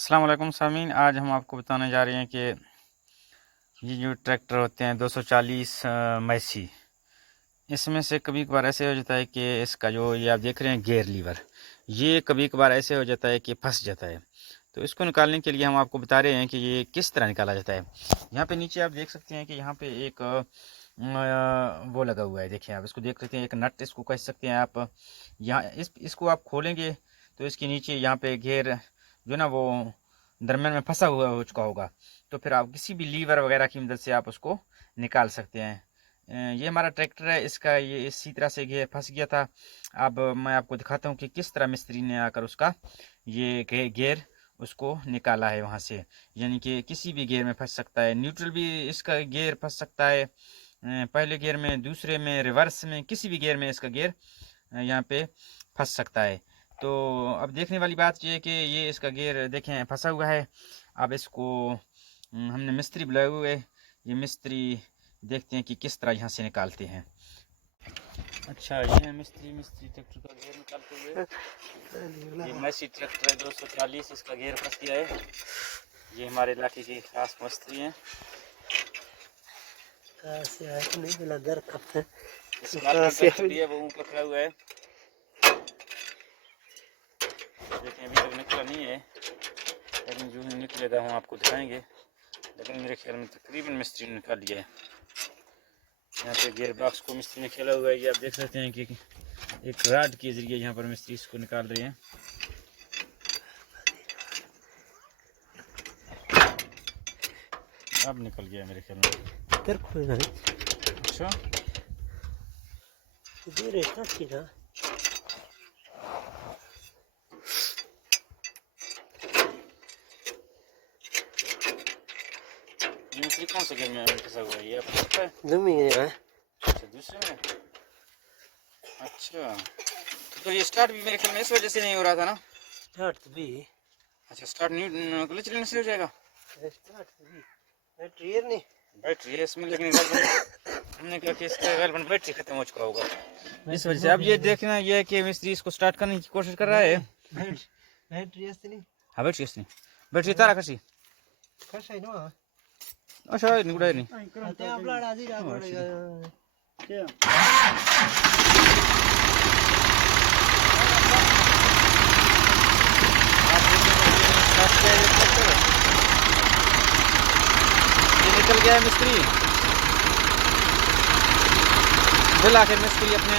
अस्सलाम वालेकुम सामीन। आज हम आपको बताने जा रहे हैं कि ये जो ट्रैक्टर होते हैं 240 मैसी, इसमें से कभी कभार ऐसे हो जाता है कि इसका जो ये आप देख रहे हैं गियर लीवर, ये कभी कभार ऐसे हो जाता है कि फंस जाता है। तो इसको निकालने के लिए हम आपको बता रहे हैं कि ये किस तरह निकाला जाता है। यहाँ पे नीचे आप देख सकते हैं कि यहाँ पे एक वो लगा हुआ है। देखिए आप इसको देख सकते हैं, एक नट इसको कह सकते हैं आप। यहाँ इसको आप खोलेंगे तो इसके नीचे यहाँ पे गियर जो ना वो दरम्यान में फंसा हुआ हो चुका होगा। तो फिर आप किसी भी लीवर वगैरह की मदद से आप उसको निकाल सकते हैं। ये हमारा ट्रैक्टर है, इसका ये इसी तरह से गियर फंस गया था। अब मैं आपको दिखाता हूँ कि किस तरह मिस्त्री ने आकर उसका ये गियर उसको निकाला है वहाँ से। यानी कि किसी भी गियर में फंस सकता है, न्यूट्रल भी इसका गियर फंस सकता है, पहले गियर में, दूसरे में, रिवर्स में, किसी भी गियर में इसका गियर यहाँ पे फंस सकता है। तो अब देखने वाली बात ये है कि ये इसका गियर देखें फंसा हुआ है। अब इसको हमने मिस्त्री बुलाए हुए, ये मिस्त्री देखते हैं कि किस तरह यहाँ से निकालते हैं। अच्छा, ये है मिस्त्री ट्रैक्टर का गियर निकालते हुए। ये मैसी ट्रैक्टर है 240, इसका गियर फंस गया है। ये हमारे इलाके के खास मिस्त्री हैं। वो ऊपर खड़ा हुआ है। लेकिन अभी तक निकला नहीं है, लेकिन जो निकलेगा हम आपको दिखाएंगे। लेकिन मेरे ख्याल में तकरीबन मिस्त्री ने निकाल लिया है। यहाँ पे गियर बॉक्स को मिस्त्री ने खेला हुआ है। ये आप देख सकते हैं कि एक राड के जरिए यहाँ पर मिस्त्री इसको निकाल रहे हैं। अब निकल गया मेरे ख्याल में। अच्छा, मिस्त्री कौन से गियर में फंसा हुआ है ये आपको पता है? अच्छा, दूसरे में। अच्छा, तो ये स्टार्ट भी मेरे ख्याल में इस वजह से नहीं हो रहा था ना? अच्छा, स्टार्ट न्यू क्लच लेने से हो जाएगा? बैटरी है इसमें, लेकिन हमने कहा कि इसका गलबन बैटरी खत्म हो चुका होगा, इस वजह से। अब ये देखना ये है कि मिस्त्री इसको स्टार्ट करने की कोशिश कर रहा है। हाँ, बैटरी तारा कसी अच्छा निकला नहीं। ये निकल गया है मिस्त्री, बिल आखिर मिस्त्री अपने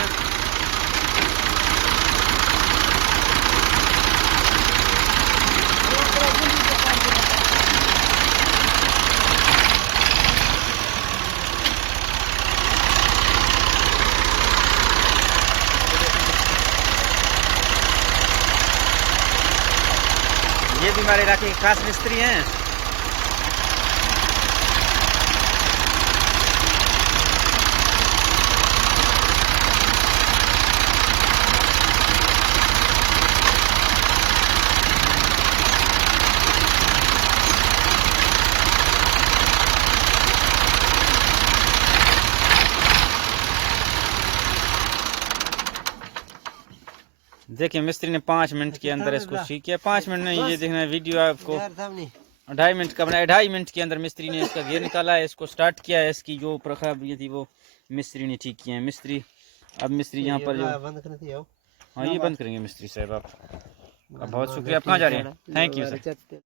ये भी हमारे इलाके के खास मिस्त्री हैं। देखिए मिस्त्री ने 5 मिनट के अंदर इसको सीख किया। 5 मिनट नहीं, ये देखना वीडियो आपको 2.5 मिनट का बनाया। 2.5 मिनट के अंदर मिस्त्री ने इसका गियर निकाला है, इसको स्टार्ट किया है। इसकी जो खराबी थी वो मिस्त्री ने ठीक किया है। मिस्त्री अब मिस्त्री यहाँ पर जो हाँ ये बंद करेंगे मिस्त्री साहब। आप बहुत शुक्रिया। आप कहाँ जा रहे हैं? Thank you sir.